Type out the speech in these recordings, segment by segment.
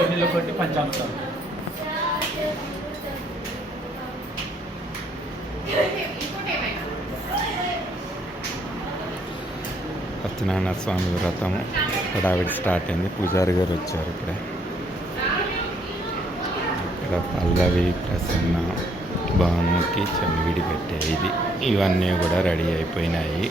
కొన్నిలో కొట్టి పంచామృతం. సత్యనారాయణ స్వామి వ్రతం హడావిడి స్టార్ట్ అయింది. పూజారి గారు వచ్చారు ఇప్పుడే. ఇక్కడ పల్లవి, ప్రసన్న, భానుకి చెమ్మిడి పెట్టే ఇవన్నీ కూడా రెడీ అయిపోయినాయి.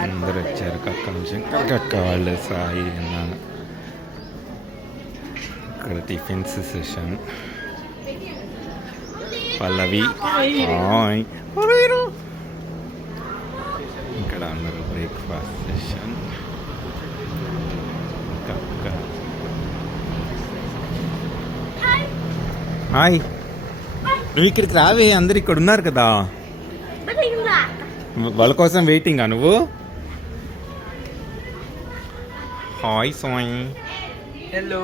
అందరు వచ్చారు. కక్క నుంచి కక్క వాళ్ళు, సాయి అన్న. ఇక్కడ టిఫిన్స్ సెషన్. పల్లవి ఇక్కడ అందరూ బ్రేక్ఫాస్ట్ సెషన్. కక్క హాయ్, నువ్వు ఇక్కడికి రావే, అందరు ఇక్కడ ఉన్నారు కదా. వాళ్ళ కోసం వెయిటింగా నువ్వు? హాయ్ సాయి. హలో.